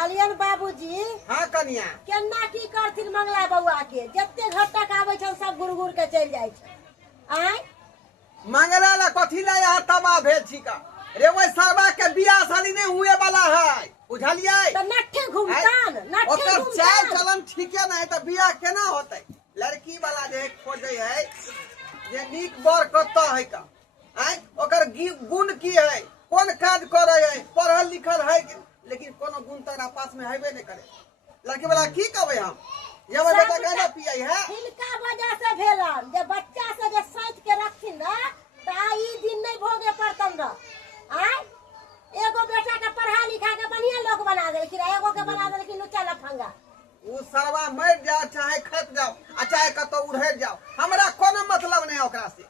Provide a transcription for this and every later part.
कहलियन बाबूजी। हाँ कन्या केना की करथिन मंगला बउआ के जत्ते घर तक आबै छ सब गुड़ के चल जाय छ। आय मंगला ला कथी ला यहाँ तबाह भेल छी का रे वो सरवा के बियाह शादी नहीं हुए वाला है बुझलिए त नठे घूमतान नठे ओकर चाल घूमतान चलन ठीके नहीं तो बियाह केना होतै। लड़की वाला जे खोजे है जे नीक बर कत्ता है का आय ओकर गुण की है कौन काज करे है पढ़ल लिखल है लेकिन कोनो गुण तोरा पास में हेबे नहीं करे। लड़की वाला की कहबे हम ये बेटा गाना पियै है हिनका वजह से भेलन जे बच्चा से जे साथ के रखथिन ना त ई दिन नहीं भोगे पड़तन र। आय एगो बेटा के पढ़ा लिखा के बढ़िया लोग बना देलखिन एगो के बना देलखिन लुच्चा लफंगा। उ सरवा मर जाओ चाहे खत जाओ आ चाहे कतो उड़े जाओ हमरा कोनो मतलब नहीं ओकरा से।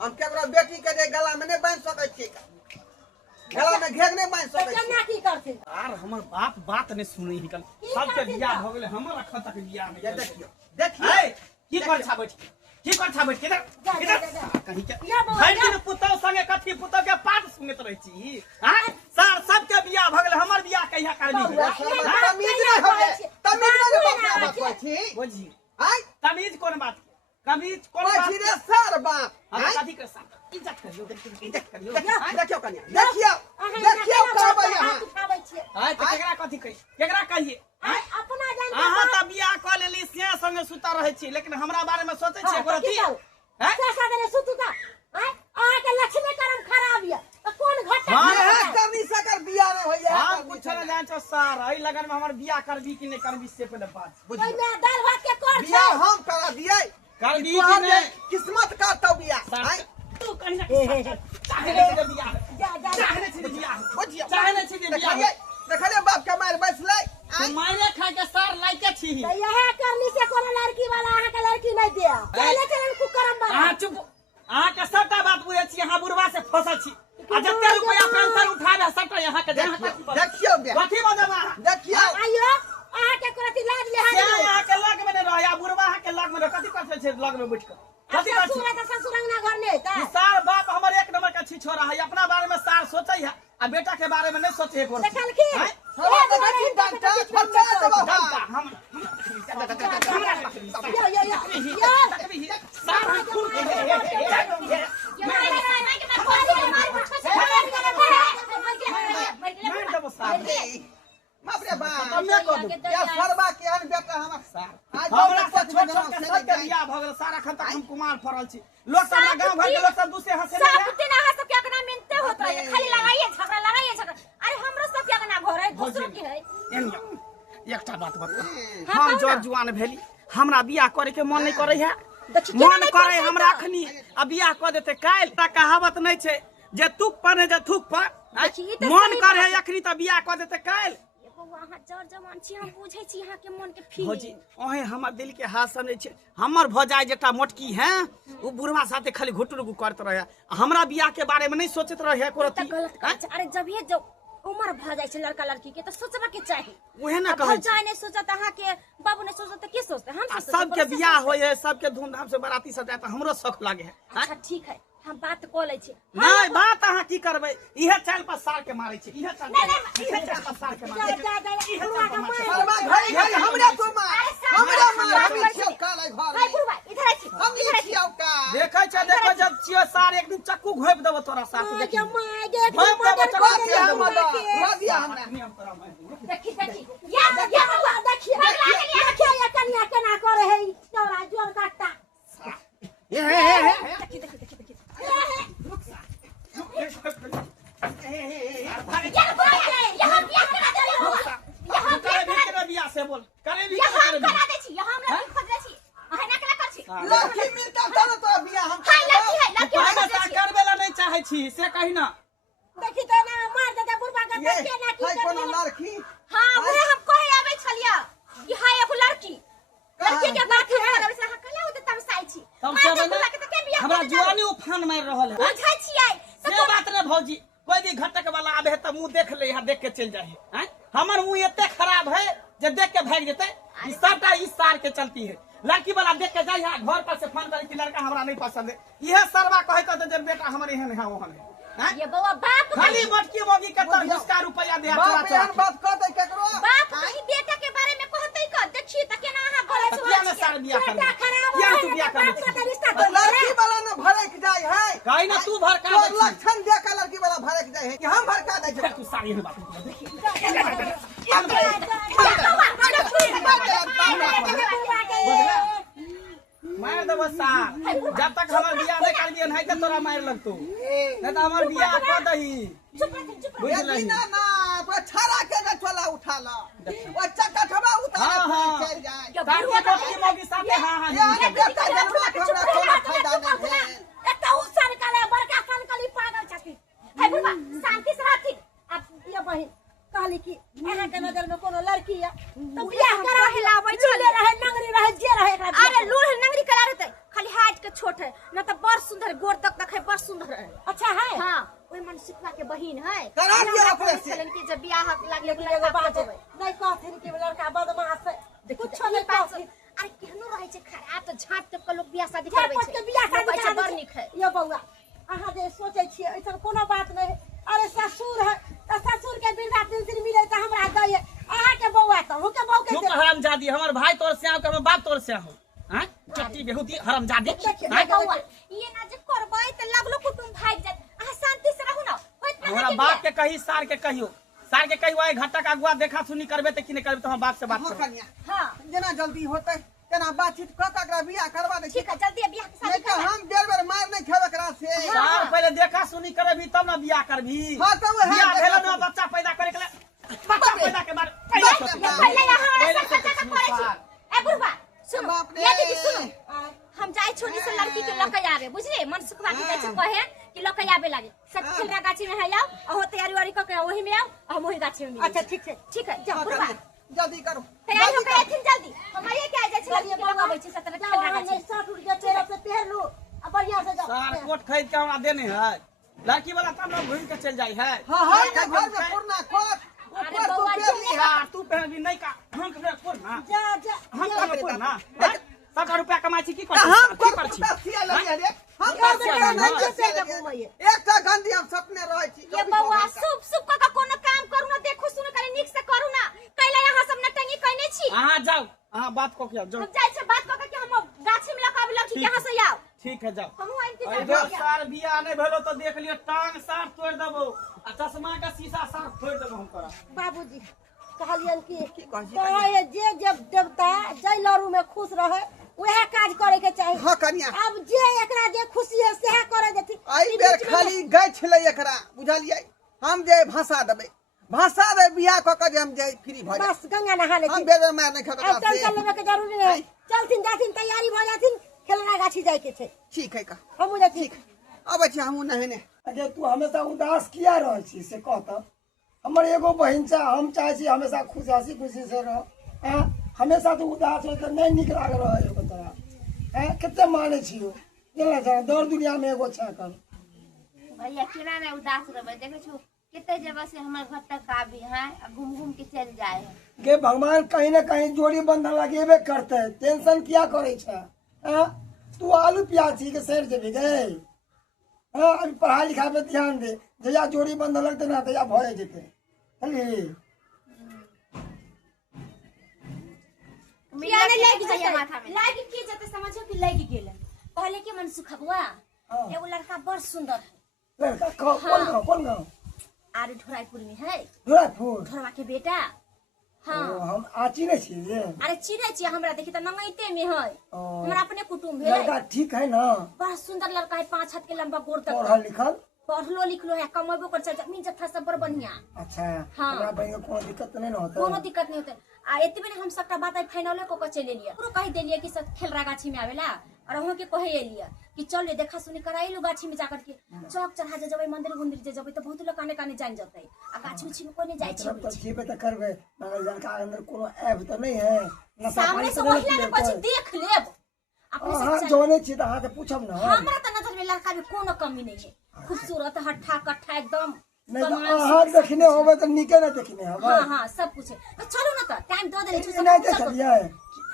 हम केकरो बेटी के जे गला में नहीं बांध सकै छियै गला में घेर नहीं बांध सकै केना की करथिन यार हमर बाप बात नहीं सुनै हिकल सबके बियाह हो गेले हमर अखन तक बियाह में ये देखियो की कर छा बैठ किधर कहीं के भर दिन पुतौ संगे कथी पुतौ के पाठ सुनत रहै छी। हां सार सबके बियाह भ गेले हमर बियाह कहिया करबी तमीज नहीं होबे तमीज नहीं बात कहै छी बुझी आय तमीज कोन बात बात रे सर बाप हम कथी कर सा इज्जत करियो देखियो कन्या देखियो कहबै यहाँ हां त केकरा कहिए अपना जान अहाँ त बियाह क लेली से संगे सुता रहै छी लेकिन हमरा बारे में सोचै छी एको रती हैं कैसा करे सुतुता हैं अहाँ के लक्ष्मी करम खराब या त कोन घटा है करनी सकर बियाह नहीं होइए हम कुछ न जान छ सर एई लगन में हमर बियाह करबी कि नहीं करबी से पहले बात बुझियो ओइमे दाल भात के कोर बियाह हम करा दियै करबी कि नहीं किस्मत का तो बियाह आय तू कहीं ना चाहे ले बियाह जा चाहे छी बियाह बुझियो चाहे छी बियाह देखले बाप के मार बैसले तू मारे खा के सर लाइके छी त यह करनी से कोनो लड़की वाला अहाँ के लड़की नहीं दिया चले चलन कुकरम बना अहाँ चुप अहाँ के सबटा बात बुझै छी अहाँ बुढ़वा से फंसल छी आ जते रुपया पेंशन उठाबे सबटा यहाँ के देखियो कथी बजबा देखियो आइयो अहाँ के कोरती लाज ले से अहाँ के लग में रह या बुढ़वा अहाँ के लग में रह कथी करते छै लग में बैठ के कथी कर छी ससुर अंगना घर नहीं था सार बाप हमर एक नंबर का छी छोरा है अपना बारे में सार सोचै है आ बेटा के बारे में नहीं सोचे एक देखल की देखी डंटा फटा देबो डंटा हम यो सार हम खून मार देबो सार बाप रे बाप हमें को दू या सरबा केहन बेटा हमर सार आज हमरा से छोट छोट के सबके बियाह भ गेल सारा खन तक हम कुमार फरल छी लोग सब गांव घर के लोग सब दूसरे हंसे सब दिन अहाँ सब के अपना मिलते होत रहे खाली लगाइए झगड़ा अरे हमरो सब के अपना घर है दूसरो के है एकटा बात बता हम जर जुआन भेली हमरा बियाह करे के मन नहीं करे है मन करे हमरा अखनी आ बियाह क देते काल त कहावत नहीं छै जे तुक पने जे थुक पर मन करे है अखनी त बियाह क देते काल वहाँ जर जवान छी हम बुझै छी यहाँ के मन के फील भौजी ओहे हमर दिल के हाथ समझे छै हमर भौजाई जेटा मोटकी है वो बुढ़वा साथे खाली घुटुरगु करत रहे हमरा बियाह के बारे में नहीं सोचत रहे एको रती गलत काज अरे जब ये जो उम्र भ जाय छै लड़का लड़की के तो सोचबा के चाही ओहे ना कहै भौजाई ने सोचत अहाँ के बाबू ने सोचत के सोचते हम सोचते सबके बियाह होय है सबके धूमधाम से बाराती सब जाता हमरो शौक लागे है अच्छा ठीक है हम बात क लै छी नहीं बात अहाँ की करबै इहे चाल पर सार के मारै छै इहे चाल पर सार के मारै छै सरबा घड़ी घड़ी हमरा तो मार हम छियौ काल घर हाय बुढ़वा इधर छी हम छियौ का देखै छ देखो जब छियो सार एक दिन चक्कू घोप देबो तोरा साथ देखि घोप देबो चक्कू हमरा दिया हमरा नियम तोरा मैं देखी या देखिए ये कन्या केना करे है तोरा जोर काटा देखी यहाँ बियाह करा दे यहाँ बियाह से बोल करे भी यहाँ करे करा दे छी यहाँ हमरा खोज दे छी अहाँ ना करा कर छी लड़की मिलता त तो बियाह हम हाय लड़की हम सा करबे ला नहीं चाहे छी से कहि ना देखी तो ना मार दे बुढ़वा के ये केना की हाय कोनो लड़की हां उहे हम कहे आबै छलिया कि हाय एगो लड़की के बात है से अहाँ कला होते तमसाई छी हम सब हमरा जुआनी उफान मार रहल है बुझै छियै से बात रे भौजी कोई भी घटक वाला आबे है त मुंह देख ले यहाँ देख के चल जाए हैं हमर मुंह एते खराब है जे देख के भाग जेते ई सबटा इस सार के चलती है लड़की वाला देख के जाए घर पर से फोन करे कि लड़का हमरा नहीं पसंद है यह सरवा कहे त जे बेटा हमर एहन है ओहन है ये बउआ बाप खाली मटकी मोगी के तर 20 रुपया दे बाप एहन बात कहते केकरो बाप बियाह कर बेटा खराब किया है तू बियाह कर बाप का रिश्ता तोड़ लड़की वाला न भड़क जाय है कहीं ना तू भड़का तो दे लक्षण देख लड़की वाला भड़क जाय है कि हम भड़का दे छै तू सारी है बात देखी मार दे बसा जब तक हमर बियाह नहीं कर दिए नहीं तो तोरा मार लगतो नहीं तो हमर बियाह कर दही बुझलही ना ना तो छाड़ा के न चला उठा ला वो चकठवा उतार हाँ, चल जाए तार के टोपी मोगी साथे हां ये बेटा जनवा के हमरा कोनो फायदा नहीं है एकटा उसन काले बड़का सन काली पागल छथि हे बुढ़वा शांति से रहथि अब ये बहिन कहली कि अहाँ के नजर में कोनो लड़की है तो बियाह करा हिलाबै चले रहे नंगरी रहे जे रहे एकरा अरे लूढ़ नंगरी कला रहते खाली हाइट के छोट है न तो बड़ सुंदर गोर तक देखे बड़ सुंदर है। अच्छा है हाँ ओई मन सिखला के बहिन है करा दिया अपने से। चलन के जब बियाह लागले एगो बात है नहीं कहथिन कि लड़का बदमाश है कुछ नहीं कहथिन अरे केहनो रहे छै खराब तो झाट तक के लोग बियाह शादी चार करबै पांच के बियाह शादी छै करा बड़ निक है। ये बउआ अहाँ जे सोचै छियै ऐसन कोनो बात नहीं है। अरे ससुर है तो ससुर के बिरदा पेंशन मिले तो हमरा दै है अहाँ के बउआ तो हुके बउ के चुप हरामजादी हमर भाई तोर से के हमर बाप तोर से हो हैं चट्टी बेहुती हरामजादी हां बउआ ये ना जे करबै त लगलो कुटुंब भाग जात अहाँ शांति से रहू ना हमरा बाप के कही सार के कहियो सार के कहियो आई घटक अगुआ देखा सुनी करबे त कि नहीं करबे तो हम बाप से बात हाँ करो कन्या हां जना जल्दी होतै तना बातचीत क ककरा बियाह करवा दे ठीक है जल्दी बियाह के शादी नहीं तो हम देर बेर मार नहीं खेबे करा से सार पहले देखा सुनी करबी तब ना बियाह करबी हाँ, तब वह है, बियाह देखा भेलो ना सुनी। बच्चा पैदा करे के बच्चा पैदा के बाद पैदा सोचो। पहले यहाँ पहले ऐसा सोचो, करता करे छी ए बुढ़वा सुनो बाप रे। ये दीदी सुनो हम जाय छोड़ी से लड़की के लकई आवे बुझले मन सुखवा के जाय छै कहे कि लकई आवे लागे सब खेलरा गाछी में है आओ और तैयारी वारी क के वही में आओ हम वही गाछी में मिले अच्छा ठीक है ठीक है जा हाँ, बुढ़वा कन्या, जल्दी करो तैयारी हो जल्दी के करो। एथिन जल्दी हम आइए के आ जाय छै लड़की के लगाबै छै सतरे खेलरा गाछी शर्ट उठ के चेहरा पे पहन लो अब बढ़िया से सार जाओ कोट खरीद के हमरा देने है लड़की वाला तब ना घूम के चल जाई है हाँ हाँ ये घर में पुरना कोट अरे ऊपर तो बउआ पेड़ नहीं है यार तू पहन भी नहीं का हम के कोर ना जा जा हम का कोर ना 100 रुपया कमाई छी की कर हम की कोट कर छी सिया लगे रे हम क्या कोट सिया नहीं लगे? सिया लगे एक का गंदी हम सपने रहे छी ये बउआ सुप सुप का कोनो काम करू ना देखो सुनो करे निक से करू ना कैला यहाँ सब नटंगी कहने छी हां जाओ हां बात को क्या जाओ हम जाय छै बात क के कि हम गाछी में लगाबै लड़की कहां से आओ ठीक है जाओ हम इंतजार इधर करिए सार बियाह नहीं भेलो तो देख लियो टांग साफ तोड़ देबो आ चश्मा का शीशा साफ फोड़ देबो हम तोरा बाबूजी कहलियन कि कहै छी, कहे जे जब देवता जय लड़ू में खुश रहे वह काज करे के चाहिए हाँ कन्या अब जे एकरा जे खुशी है सेहा करे देती आई बेर खाली गई छले एकरा बुझलियै हम जे भाषा देबै भाषा दे बियाह क के जे हम जे फ्री भ जाय बस गंगा नहा ले हम बेर मार नहीं खेबे अब चल चल लेवे के जरूरी नहीं चलथिन जाथिन तैयारी भ जाथिन खेलना गाछी जाय के छै ठीक है का हमहू जाथिन ठीक अब छी हमहू नहने अरे तू हमेशा उदास किया रहे छी से कहता हमर एगो बहिन छै हम चाहे छी हमेशा खुश हंसी खुशी से रह हैं हमेशा तो उदास हो तो नहीं निक लाग रहा है तोरा हैं कितने माने छी हो गेला जा दौड़ दुनिया में एगो छै कर भैया केना ने उदास रहबै देखै छु कते जगह से हमर घर तक आबी है घूम घूम के चल जाए है के भगवान कहीं ना कहीं जोड़ी बंधन लगेबे करते टेंशन किया करे छै हैं तू आलू प्याज छी के सर जेबे गए हाँ अभी पढ़ाई लिखाई पे ध्यान दे जया जोड़ी बंधन लगते ना तया भय जेते चलिए बियाने लग भैया जते माथा में लागी के जते समझो कि लग गेल पहले के मन सुखबुआ हाँ। एगो लड़का बड़ सुंदर लड़का कौन गाँव आरे ढोराईपुर में है ढोरापुर ढोरवा के बेटा हाँ ओ, हम आची नहीं छिए अरे चिन्हे छियै हमरा देखी त नंगैते में है ओ। हमरा अपने कुटुंब है लड़का ठीक है ना बड़ा सुंदर लड़का है 5 हाथ के लंबा गोर तक पढ़ल लिखल पढ़लो लिखलो है कमेबो कर जमीन जत्था सब बड़ बढ़िया अच्छा हाँ। हमरा बहन के कोनो दिक्कत नहीं ना होता कोनो दिक्कत नहीं होते आ एतबे ने हम सबटा बात आई फाइनल को चले लिया पूरा कह देलिए कि सब खेलरा गाछी में आवेला और वहां के कहे एलिया कि चल ले देखा सुनी कराई लो गाछी में जाकर के चौक चढ़ा जे जबै मंदिर गुंदिर जे जबै त बहुत लोग काने काने जान जतै आ गाछी उछी में कोई नहीं जाय मतलब तो छै जीवे तो करबे मगर लड़का के अंदर कोनो ऐब तो नहीं है नशा सामने पानी से तो नहीं महिला में पिए कुछ देख लेब अपने से हाँ चाहे- जोने छी त हां से पूछब ना हमरा त नजर में लड़का में कोनो कमी नहीं है खूबसूरत हट्ठा कट्ठा एकदम नहीं तो कमाल हां से- देखने होबे तो निके ना देखने हाँ हबे हाँ सब कुछ है तो चलू ना त टाइम दो देले छु नहीं देखलिए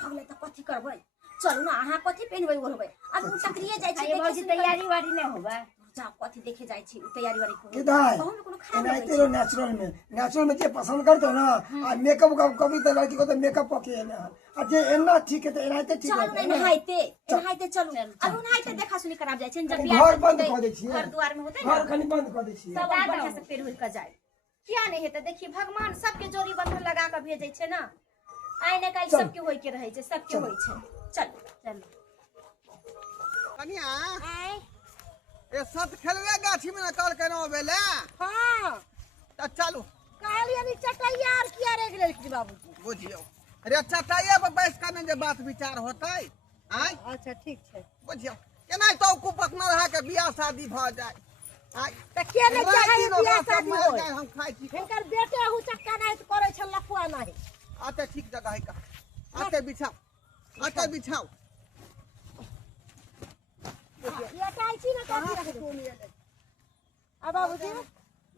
भगले त कथि करबै चलू ना अहाँ कथि पेनबै ओढ़बै अब उ टकरिए जाय छै ये देखै बाबूजी छी तैयारी वारी नहीं होगा जा कथी देखे जाइ छी तैयारी वारी को किधर कहूं कोनो खराब एनाइते लगे रो नेचुरल में जे पसंद करतो ना आ मेकअप कभी तो लड़की को तो मेकअप पके ना आ जे एना ठीक है तो एनाइते ठीक चलू है नहीं नहाइते चलू अब नहाइते देखा सुनी कराब जाइ छै जब घर बंद कर दै छियै घर द्वार में होते घर कनी बंद कर दै छियै सब बढ़िया से पेड़ हुई का जाए किया नहीं हेतै देखिए भगवान सबके जोड़ी बंधन लगा के भेजै छै ना आइ ने काल सबके होय के रहै छै सबके होय छै चल कनिया आय ए सत खेलवे गाछी में न कल केनो भेले हां त चलू कहलिए नी चटैया और किया रे गेल की बाबूजी बुझियो रे चटाइए पर बैठ के जे बात विचार होतै आय अच्छा ठीक छै बुझियो केना तो कुपक न रहा के बियाह शादी भ जाए आय त के ने चाहे बियाह शादी होय हम खाइ छी हिनकर बेटे हु चक्का नहीं तो करे छ लफुआ नहीं आते ठीक जगह है का आते बिछाओ ये टाइची में कथी रख दे आ बाबूजी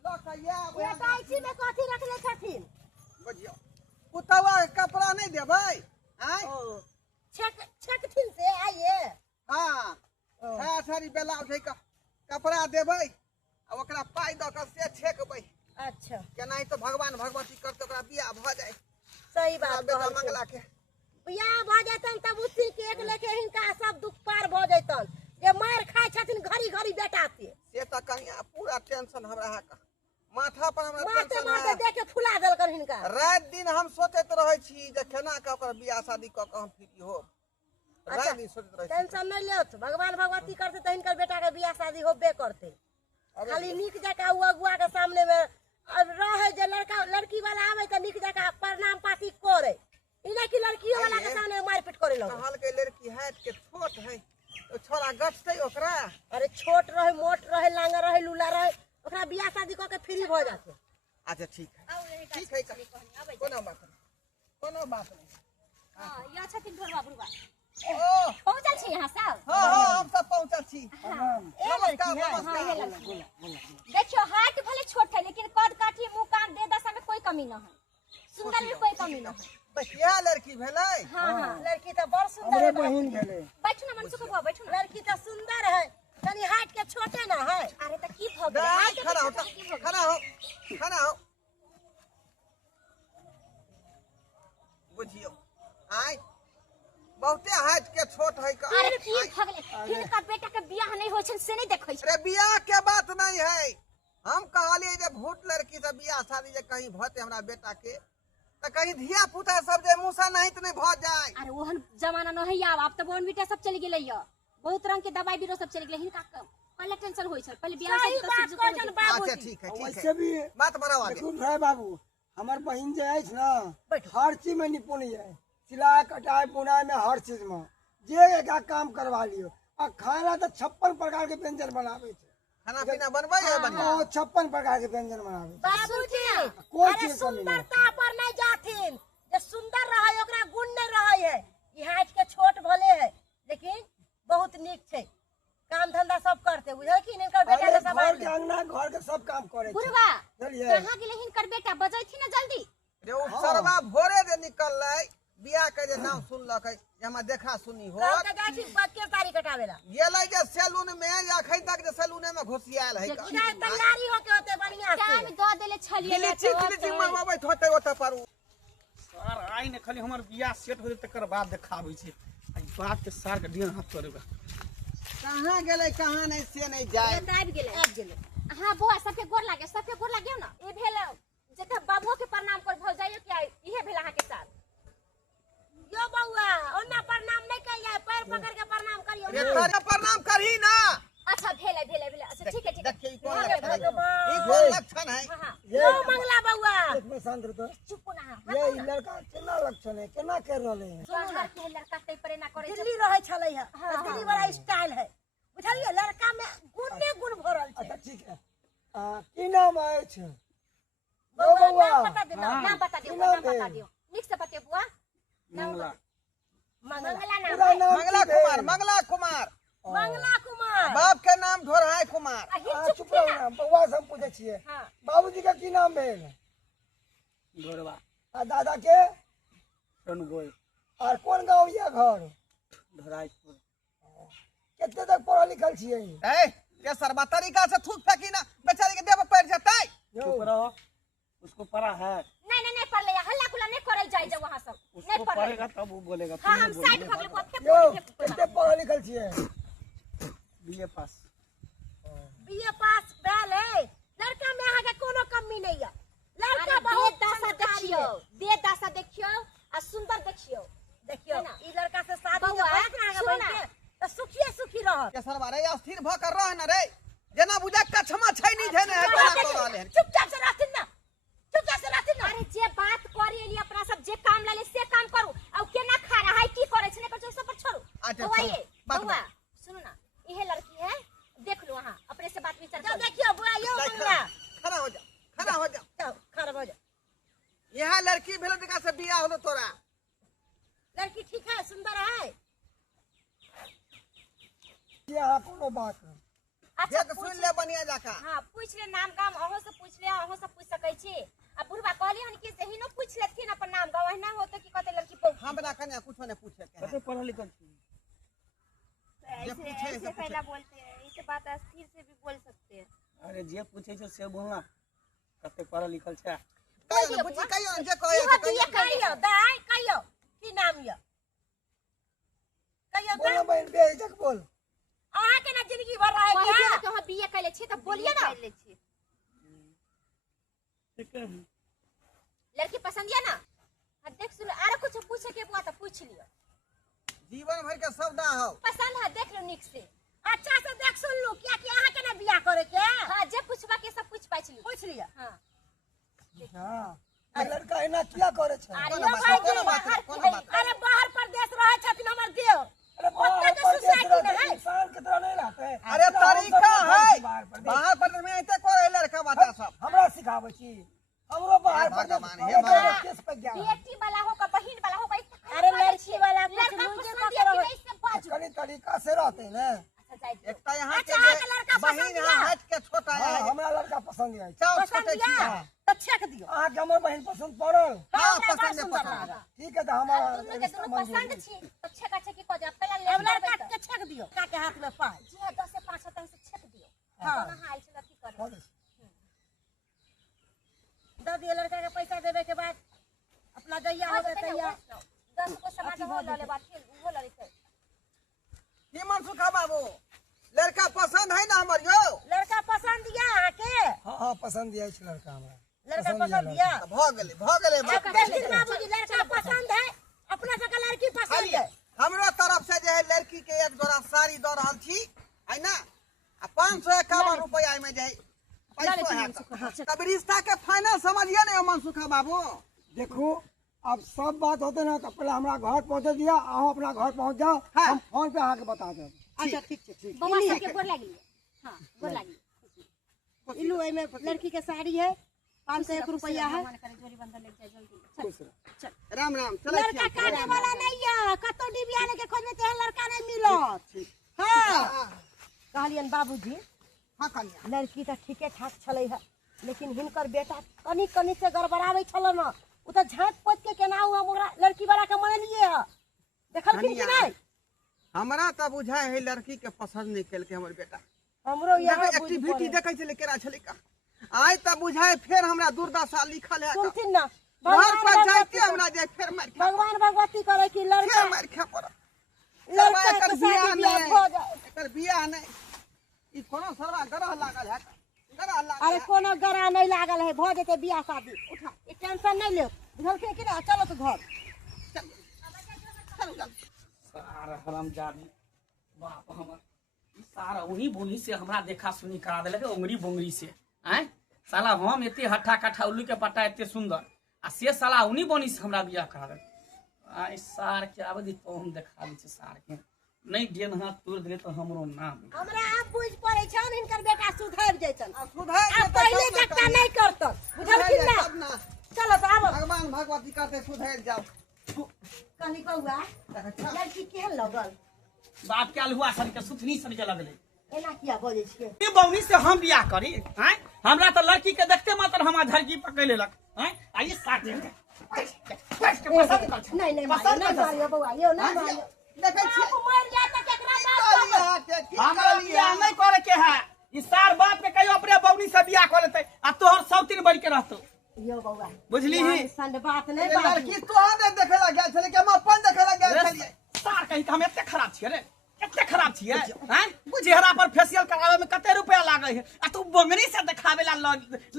लकैया ये टाइची में कथी रखले छथिन बुझियो पुतवा के कपड़ा नहीं देबै आय छकथिन से आइए हां है सारी बेला उठै का कपड़ा देबै आ ओकरा पाई द के से छेकबै अच्छा केना तो भगवान भगवती करते ओकरा बियाह भ जाए सही बात बेटा मंगला के बियाह भ जैतन तब उसी के एक लेके हिनका सब दुख पार भ जैतन जे मार खाय छथिन घड़ी घड़ी बेटा से त कहिया पूरा टेंशन हमरा का माथा पर हमरा माथे टेंशन माथे है देख के फुला देलकन हिनका रात दिन हम सोचैत रहै छी जे केना के ओकर बियाह शादी क के हम फ्री हो रात दिन सोचैत रहै छी टेंशन नहीं लेत भगवान भगवती करते तो हिनकर बेटा के बियाह शादी होबे करते खाली नीक जका अगुआ के सामने में अब रहे जे लड़का लड़की वाला आवे त नीक जका प्रणाम पाती करे इने की लड़कियों वाला के सामने मारपीट करे लगे कहल के लड़की है के छोट है तो छोरा गछतै ओकरा अरे छोट रहे मोट रहे लांगा रहे लूला रहे ओकरा बियाह शादी क के फ्री भ जाते अच्छा ठीक है कोनो बात नहीं हां या छथिन ढोलवा बुढ़वा ओ पहुंचल छी यहां सब हां हम सब पहुंचल छी ए लड़की है नमस्कार देखियो हाथ भले छोट है लेकिन कद काठी मुंह कान दे दशा में कोई कमी न है सुंदर में कोई कमी न है बचिया लड़की भेलै हां लड़की तो बड़ सुंदर हमरे है बहिन भेले बैठो ना मनसुख बुआ बैठो ना लड़की तो सुंदर है तनी हाइट के छोटे ना है अरे त की भ दाई गेलै खड़ा हो बुझियो आय बहुते हाइट के छोट है का अरे की भ गेलै हिनका बेटा के बियाह नहीं होय छन से नहीं देखै छै अरे बियाह के बात नहीं है हम कहलिए जे भूत लड़की से बियाह शादी जे कहीं भते हमरा बेटा के त कहीं धिया पुता सब जे मुसा नहीं त नहीं भ जाए अरे ओहन जमाना न है अब तो बोन बेटा सब चली गेलै य बहुत रंग के दवाई बीरो सब चली गेलै हिनका पहले टेंशन होय छै पहले बियाह सही से बात कहन अच्छा बाबूजी ठीक है वैसे भी बात बढ़ाओ आगे देखू भाई बाबू हमर बहिन जे अछि ना बैठो। हर चीज में निपुण है सिलाई कटाई बुनाई में हर चीज में जे का काम करवा लियो आ खाना तो 56 प्रकार के व्यंजन बनावे छै खाना पीना बनबै है बढ़िया ओ 56 प्रकार के व्यंजन बनावे छै बाबूजी कोई अरे चीज कमी नहीं सुंदरता पर नहीं जाथिन जे सुंदर रहे ओकरा गुण नहीं रहे है ई हाइट के छोट भले है लेकिन बहुत नीक छै काम धंधा सब करते बुझल की इनकर बेटा अरे के संभाल घर के अंगना घर के सब काम करे छै बुढ़वा बुझलिए कहां गेलै हिनकर बेटा बजैथि ना जल्दी रे उ सरवा भोरे जे निकललै बियाह के जे नाम सुनलकै जे हमरा देखा सुनी हो गांव के गाछी पर के तारी कटावेला गेलै जे सैलून में या अखै तक जे सैलूने में घुसियाल है का इधर तैयारी होके होते बढ़िया टाइम से द देले छलिए गिलिची मरवाबै होते ओते पर सर आई ने खाली हमर बियाह सेट हो जेते तकर बाद देखाबै छै आई बात के सर के दिन हाथ करेगा कहां गेलै कहां नहीं से नहीं जाए आबि गेलै हां बुआ सबके गोर लागे ना ए भेल जते बाबुओ के प्रणाम कर भ जाइयो कि इहे भेल अहाँ के साथ यो बउआ ओना प्रणाम नहीं करिए पैर पकड़ के प्रणाम करियो रे ना तोरा प्रणाम करही ना अच्छा भेल अच्छा ठीक है देखिए ई कोन अरे लक्षण है भगवान। ई कोन लक्षण है हां यो मंगला बउआ एक में शांत रहो चुप ना ये लड़का केना लक्षण है केना कर रहले है बाहर के लड़का तै परे ना करे दिल्ली रहे छलै है दिल्ली वाला स्टाइल है बुझलिए लड़का में गुणे गुण भरल छै अच्छा ठीक है की नाम अछि बउआ बउआ नाम बता दे नाम बता दियो की नाम नाम बता भेल? दियो निक से बतियो बुआ मंगला मंगला नाम पूरा है। नाम मंगला की भेल? कुमार मंगला कुमार मंगला कुमार बाप के नाम ढोरहाय कुमार चुप रहो ना बउआ से हम पूछे छिए हां बाबूजी का की नाम भेल घरवा आ दादा के रनगोई और कौन गांव या घर धराइपुर कितने तक पढ़ल लिखल छिए ए ये सरबा तरीका से थूक फेंकी ना बेचारी के देह पर पड़ जाता है। चुप रहो, उसको पड़ा है, नहीं पढ़ ले, हल्ला गुल्ला नहीं करल जाए जब वहां सब नहीं उसको पढ़ ले। पड़ेगा तब वो बोलेगा। हां हम साइड भाग ले को यो कितने पढ़ा लिखल छिए? बीए पास। बीए पास भेल है, लड़का में अहाँ के कोनो कमी नहीं है। लड़का बहुत दासा देखियो, दे दासा देखियो आ सुंदर देखियो। देखियो ना। ई लड़का से शादी बउआ, सुनो ना। तो सुखिए सुखी रह। के सरबा रे अस्थिर भ कर रह न रे, जेना बुझा कछमा छै नहीं धेने है कोना कर रहले हैं। चुपचाप से रहथिन ना, चुपचाप से रहथिन ना। अरे जे बात करी एली अपना सब जे काम लाले से काम करू आ केना खा रहा है की करे छै ने कर सब पर छोड़ू। अच्छा, बउआ छोड़ो, ये बात बउआ सुनो ना, इहे लड़की है, देख लो वहां अपने से बात विचार जब करो। देखियो बुआ यो बंगला खड़ा हो जा, खड़ा हो जा। चल खराब हो जा। यहाँ लड़की भेलो जगह से बियाह होलो तोरा। लड़की ठीक है, सुंदर है। यहाँ कोनो बात नहीं। अच्छा देख सुन ले बनिया जाका। हां पूछ ले नाम गाम, अहो से पूछ ले, अहो से पूछ सकै छी। आ बुढ़वा कहली हन कि सही न पूछ लेथिन अपन नाम गाम, वही ना होते कि कहते लड़की पौ। हम बना कन्या कुछ ने पूछे के कते पढ़ल लिखल छी? जे पूछे से ऐसे पूछे। पहला बोलते हैं, इसे बात अस्थिर से भी बोल सकते हैं। अरे जे पूछे छै से बोलना, कते पढ़ल लिखल छै? कहियो बुझी कहियो जे कहे इहो से दिए कहियो। कहियो दाई कहियो की नाम ये कहियो बोलो बहन बेहिचक बोल। अहाँ के ना जिंदगी भर रहे कहि क्या? दे कि हम बीए कैले छी त बोलिए ना। कर ले छी। ठीक है। लड़की पसंद है ना? हाँ, देख सुन, आरो कुछ पूछे के बुआ तो पूछ लियो। जीवन भर के सौदा हो। पसंद है देख लो निक से। अच्छा से देख सुन लो क्या कि अहाँ के ना बियाह करे के? हाँ जे पूछबा के सब पूछ पाछ लियो। पूछ लिया। हाँ हां लड़का एना किया करे छै? अरे कोनो यो बात भाई कोनो जी, बात बाहर कोनो की बात। अरे बाहर प्रदेश रहे छथिन हमर देव। अरे ओतऽ के सोसाइटी में है। इंसान के तरह नहीं रहते। अरे तरीका है। बाहर पर बाहर पर में ऐसे करे लड़का बच्चा सब। हमरा सिखाबै छी। हमरो बाहर पर भगवान, हे भगवान। केस पे ज्ञान। बेटी वाला हो का बहन वाला हो का अरे लड़की वाला कुछ लड़का लूजे पसंद पकड़ है कि रहे। नहीं से बाजू। कनी तरीका से रहते ने। अच्छा जाए एक तो यहाँ के अच्छा, अहाँ के लड़का बहिन पसंद यहाँ यऽ? हट के छोटा हां है। हमरा लड़का पसंद है। चाव पसंद छोटे या छी। तो छेक दियो। अहाँ के हमर बहन पसंद पड़ल? हाँ हमरा बड़ पसंद है सुंदर पसंद। लागल। ठीक है तो हमारा दोनों के दोनों पसंद छी तो छेका छेकी को जा पहला ले अब लड़का के छेक दियो। का के हाथ में पाई। जी है 10 से 5 तक से छेक दियो। हाँ। दोनों हाल से लड़की कर। दे दिए लड़का के पैसा देवे के बाद अपना दैया हो तैया 10 को समाज हो ले बात खेल वो लड़के। निमन सुखा बाबू लड़का पसंद है ना हमर यो। लड़का पसंद या अहाँ के? हां पसंद है लड़का हमरा। लड़का पसंद या? भ गेले अब देखिन बाबूजी लड़का पसंद है, अपना सबके लड़की पसंद है। हमरो तरफ से जे है लड़की के एक जोड़ा साड़ी दऽ रहल छी है ना आ 551 रुपया में जे है पैसो है। तब रिश्ता के फाइनल समझिए ना मन सुखा बाबू। देखो अब सब बात होते ना तो पहले हमरा घर पहुंचे दिया। अहाँ अपना घर पहुंच जाओ। हाँ। हम फोन पे आके बता देब। अच्छा ठीक है ठीक। बउआ सबके गोर लागी। हां गोर लागी। इलू एमे लड़की के साड़ी है 501 रुपया है। मन करे जोड़ी बंधन ले जाए जल्दी। खुश रह। राम राम चलो लड़का काटे वाला नहीं है, कतो डिबिया ने के खोजने ते लड़का नहीं मिलत। हां कहलियन बाबूजी हाँ कन्या लड़की तो ठीके ठाक छलै है, लेकिन हिनकर बेटा कनी कनी से गड़बड़ावे छल न। उ तो झांक पोत के केना हुआ मोरा लड़की वाला के मन लिए है। देखलखिन कि नहीं? हमरा त बुझा है लड़की के पसंद नहीं केल के हमर बेटा। हमरो यहाँ बुझ एक्टिविटी पड़े। देखै छले केरा छले का। आइ त बुझाए फिर हमरा दुर्दशा लिखल है का। सुनथिन ना घर पर भगवान जाइते भगवती हमरा जे फिर मार खा भगवान भगवती करे कि लड़का फिर मार खा पड़। लड़का एकर के बियाह शादी ब्याह नहीं हो जाए। एकर बियाह नहीं ई कोनो सरवा गरह लागल है गरह लागल अरे है। कोनो गरा नहीं लागल है, भ जेते बियाह शादी। उठा ई टेंशन नहीं ले। बुझलके कि ना चलो तो घर। सारा हरामजादी बाप हमर ई सारा वही बोली से हमरा देखा सुनी करा देलक उंगरी बोंगरी से। हैं साला हम एते हट्ठा कट्ठा उल्लू के पट्टा एते सुंदर आ से साला उनी बोनी से हमरा बियाह करा देलक। आई सार के आबे दी तो हम देखा दी छै सार के नहीं डेन हाथ तोड़ देले तो हमरो नाम। हमरा आप बुझ पड़े छन हिनकर बेटा सुधर जैतन। सुधार आप पहले जक्का नहीं करतन। बुझलखिन ना? चलो तो आबो। भगवान भगवती करते सुधार जाओ। कनी कहुआ लड़की केहन लगल? बाप के अलहुआ सन के सुथनी सन के लगले। एना किया बजे छियै? ई बौनी से हम बियाह करी हैं हमरा तो लड़की के देखते मात्र हमरा झरकी पकड़ लेलक हैं आइए साथ में पसंद कर नहीं नहीं पसंद नहीं कर मारियो बउआ यो नहीं मारियो। देखै छी आप मर जाए तो केकरा बात करब? के की हमरा बियाह नहीं करे के है। कि सार बाप के कहियो अपने बौनी से बियाह कर लेते आ तोहर सौतीन बन के रहतो यो बौआ बुझली ही संड बात नहीं ए बात लड़की तोहर देखे ला गेल छले कि हम अपन देखे ला गेल छलिए सार कही हम एते खराब छियै रे एते खराब छियै हैं चेहरा पर फेशियल करावे में कते रुपया लागे है आ तू बंगनी से देखावे ला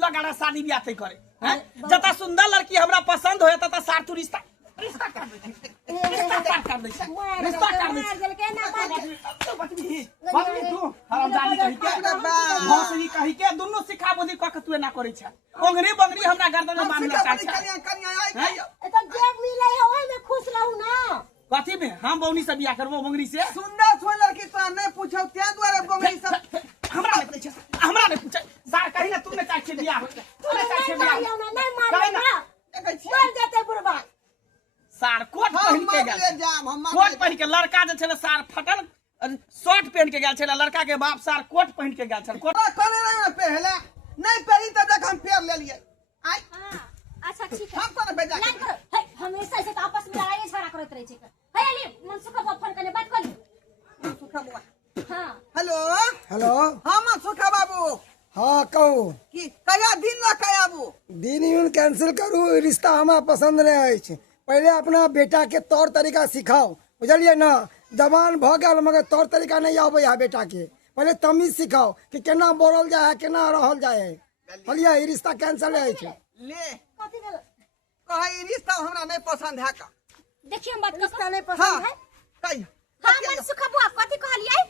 लगाड़ा शादी ब्याह तय करे हैं जता सुंदर लड़की हमरा पसंद होय तता सार तू रिश्ता कर दे रिश्ता कर दे रिश्ता कर दे मार दिल के ना बतमी तू हरामजादी कहि के भौसरी कहि के दुनु सिखा बुद्धि क के तू ना करे छ ओंगरी बंगरी हमरा गर्दन में बांधना चाहे छ कन्या कन्या आई ए तो जे मिले है ओइ में खुश रहू ना कथी में हम बौनी से बियाह करबो बंगरी से सुंदर छो लड़की तो नहीं पूछो त्या द्वारा बंगली सब हमरा नहीं पूछे हमरा नहीं पूछे सार कहि ना तू ने चाहे छ बियाह तू ने चाहे छ बियाह नहीं मार ना मर जाते बुढ़वा सार कोट पहन के गेल कोट पहन के लड़का जे छले सार फटल शर्ट पहन के गेल छले लड़का के बाप सार कोट पहन के गेल छले कोट कने नहीं पहले नहीं पहली तो देख हम फेर ले लिए आई अच्छा ठीक है हम कोन भेजा लाइन करो हे हमेशा ऐसे तो आपस में लड़ाई झगड़ा करत रहे छै हे अली मनसुखा बाप फोन करने बात कर ली सुखा बुआ हां हेलो हेलो हम सुखा बाबू हाँ कहू की कया दिन ला कया आबू दिन यून कैंसिल करू रिश्ता हमरा पसंद नहीं है पहले अपना बेटा के तौर तरीका सिखाओ बुझलिए ना जवान भ गल मगर तौर तरीका नहीं आबे है बेटा के पहले तमीज सिखाओ कि केना बोलल जाए है केना रहल जाए है बोलिए ई रिश्ता कैंसिल है ले कथी भेल कहा ई रिश्ता हमरा नहीं पसंद है का देखिए हम बात रिश्ता नहीं हां पसंद है कही हां मनसुखा बुआ कथी कहलिए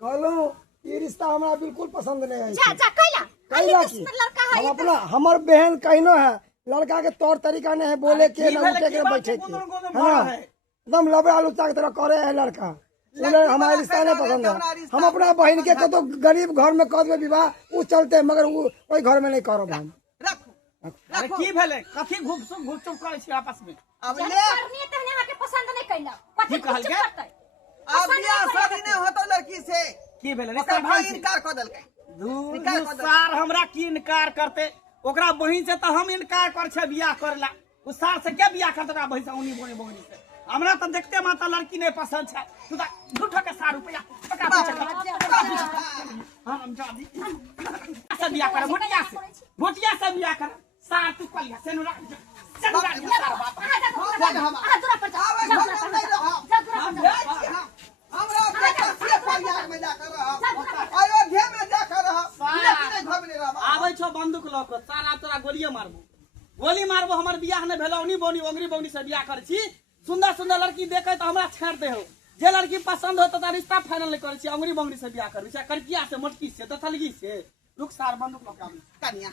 कहलू ई रिश्ता हमरा बिल्कुल पसंद नहीं है जा जा कैला कैला अली की लड़का है हम अपना हमर बहन कहनो है लड़का के तौर तरीका नहीं है बोले के ना उठे के बैठे के हाँ एकदम लबड़ा लुच्चा की तरह करे है लड़का उन्हें हमारा रिश्ता नहीं पसंद है हम अपना बहन के तो गरीब घर में कर दे विवाह वो चलते मगर वो कोई घर में नहीं करो हम रखो अरे की भेले कथी घुप करे छी आपस में अब जब ले करनी तहने यहाँ के पसंद नहीं कैला कथी की कहल चुप के? करतै अब बियाह शादी नहीं होतो लड़की से की भेले रिश्ता ओकर भाई इनकार कर देलकै दू सार हमरा की इनकार करते ओकरा बहिन से तो हम इनकार कर छे बियाह करला उस सार से क्या बियाह करते ओकरा बहिन से उनी बोनी बहिनी से हमरा तो देखते माता लड़की नहीं पसंद है तू तो झूठो के 100 रुपया पका पीछे हम जादी से बियाह कर भोटिया से बियाह कर सार तू कलिया सेनुरा सार बाप आ दूरा पर जा आवे घर में नहीं रह हम जाई छी हमरा बेटा से परिवार में जाकर रह अयोध्या में जाकर रह लेकिन घर में नहीं रह आबै छो बंदूक ल के सारा तोरा गोलिये मारबो हमर बियाह ने भेलो उनी बोनी ओंगरी बोनी से बियाह कर छी सुंदर सुंदर लड़की देखे तो हमरा छेड़ दे हो जे लड़की पसंद हो तो रिश्ता फाइनल कर छी ओंगरी बोंगरी से बियाह कर छी करकिया से मोटकी से तथलगी से रुक सार बंदूक ल के कन्या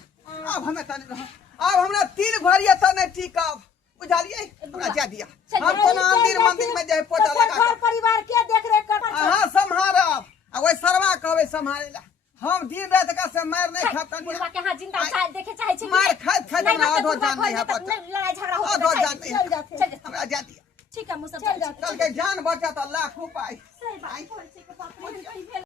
अब हमें तनी रह अब हमरा 3 भरिया त नहीं ठीक अब बुझालिए हमरा जा दिया हम कोनो मंदिर में जाए पोता लगा घर परिवार के देख रेख कर हां संभारब आ ओइ सरवा कहबै संभालेला हम दिन रात का से मार नहीं खाता बुढ़वा के हां जिंदा चाहे देखे चाहे छी मार खाइत हमरा आधो जान नहीं है पता लड़ाई झगड़ा हो आधो जान नहीं चल जाते है हमरा जा दिया ठीक है मुझसे चल जाते कल के जान बचा तो लाख रुपए सही बात है